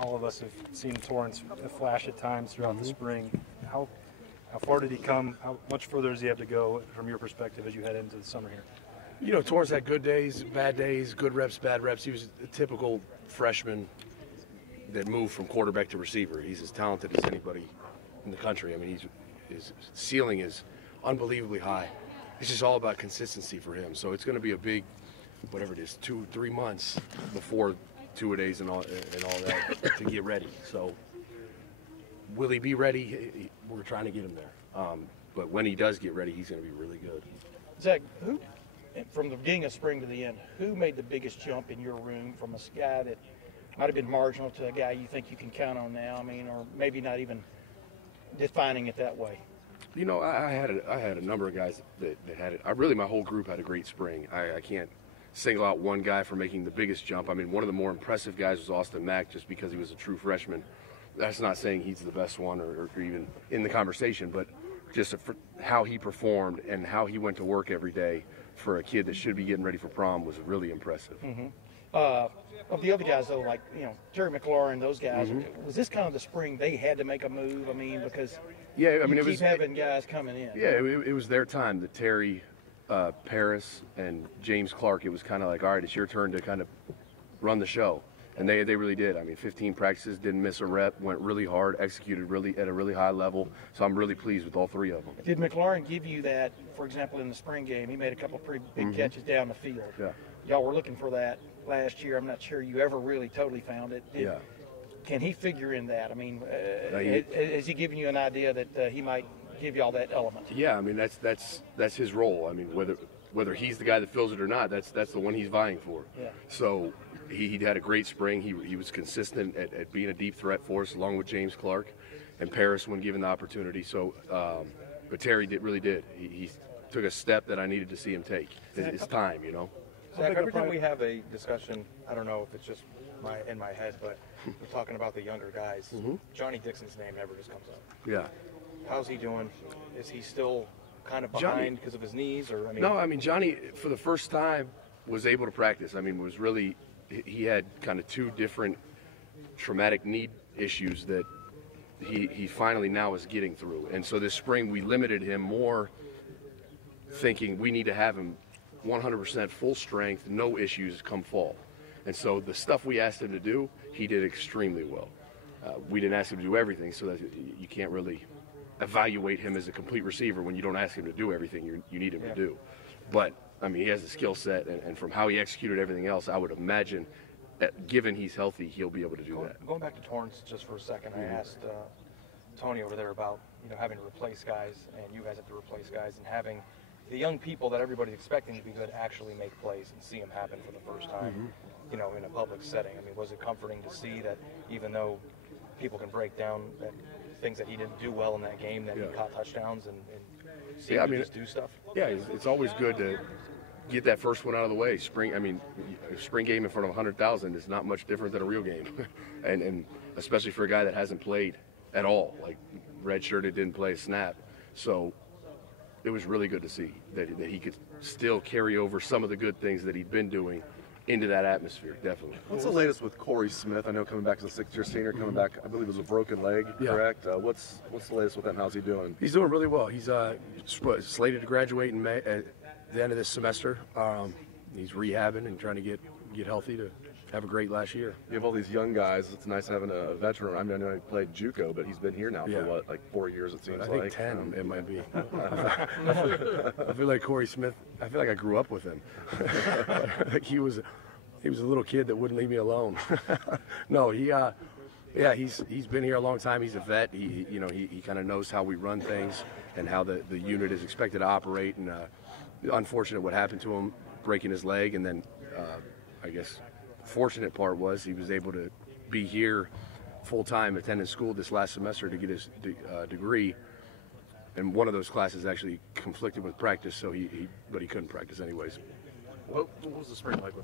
all of us have seen Torrance flash at times throughout the spring. How far did he come? How much further does he have to go from your perspective as you head into the summer here? You know, Torrance had good days, bad days, good reps, bad reps. He was a typical freshman that moved from quarterback to receiver. He's as talented as anybody in the country. I mean, his ceiling is unbelievably high. It's just all about consistency for him. So it's going to be a big, whatever it is, 2-3 months before two-a-days and all that to get ready. So will he be ready? We're trying to get him there. But when he does get ready, he's going to be really good. Zach, who, from the beginning of spring to the end, who made the biggest jump in your room from a guy that might have been marginal to a guy you think you can count on now? I mean, or maybe not even defining it that way. You know, I had a number of guys that had it. My whole group had a great spring. I can't single out one guy for making the biggest jump. I mean, one of the more impressive guys was Austin Mack, just because he was a true freshman. That's not saying he's the best one or even in the conversation, but just how he performed and how he went to work every day for a kid that should be getting ready for prom was really impressive. Mm-hmm. Of the other guys, though, like, you know, Terry McLaurin, those guys, was this kind of the spring they had to make a move? I mean, because it was having guys coming in. Yeah, it was their time. The Terry, Paris, and James Clark, it was kind of like, all right, it's your turn to kind of run the show. And they really did. I mean, 15 practices, didn't miss a rep, went really hard, executed really at a really high level. So I'm really pleased with all three of them. Did McLaurin give you that, for example, in the spring game? He made a couple pretty big catches down the field. Yeah. Y'all were looking for that last year. I'm not sure you ever really totally found it. Can he figure in that? I mean, has he given you an idea that he might give y'all that element? Yeah, I mean, that's his role. I mean, whether he's the guy that fills it or not, that's the one he's vying for. Yeah. So he had a great spring. He was consistent at being a deep threat for us, along with James Clark and Paris when given the opportunity. So, but Terry really did. He took a step that I needed to see him take. It's time, you know. Zach, every time we have a discussion, I don't know if it's just in my head, but we're talking about the younger guys. Johnny Dixon's name never just comes up. Yeah. How's he doing? Is he still kind of behind because of his knees? Or No, I mean, Johnny, for the first time, was able to practice. I mean, he had kind of two different traumatic knee issues that he finally now is getting through. And so this spring, we limited him more, thinking we need to have him 100% full strength, no issues come fall. And so the stuff we asked him to do, he did extremely well. We didn't ask him to do everything, so that you can't really evaluate him as a complete receiver when you don't ask him to do everything you need him to do. But, I mean, he has the skill set, and from how he executed everything else, I would imagine that given he's healthy, he'll be able to do that. Going back to Torrance just for a second, I asked Tony over there about having to replace guys, and you guys have to replace guys, and having the young people that everybody's expecting to be good actually make plays and see them happen for the first time, in a public setting. I mean, was it comforting to see that even though people can break down that things that he didn't do well in that game, that he caught touchdowns and see him just do stuff? Yeah, it's always good to get that first one out of the way. Spring game in front of 100,000 is not much different than a real game, and especially for a guy that hasn't played at all, like redshirted, didn't play a snap. So it was really good to see that he could still carry over some of the good things that he'd been doing into that atmosphere, definitely. What's the latest with Corey Smith? I know coming back as a sixth-year senior, coming back, I believe it was a broken leg, correct? What's the latest with him? How's he doing? He's doing really well. He's slated to graduate in May, at the end of this semester. He's rehabbing and trying to get healthy to have a great last year. You have all these young guys. It's nice having a veteran. I mean, I know he played JUCO, but he's been here now for what, like 4 years, it seems I like. think 10 it might be. I feel like Corey Smith, I feel like I grew up with him. Like he was a little kid that wouldn't leave me alone. No, he's been here a long time. He's a vet. He kind of knows how we run things and how the unit is expected to operate. And unfortunate what happened to him, breaking his leg, and then I guess the fortunate part was he was able to be here full-time, attending school this last semester to get his degree. And one of those classes actually conflicted with practice, so but he couldn't practice anyways. What was the spring like with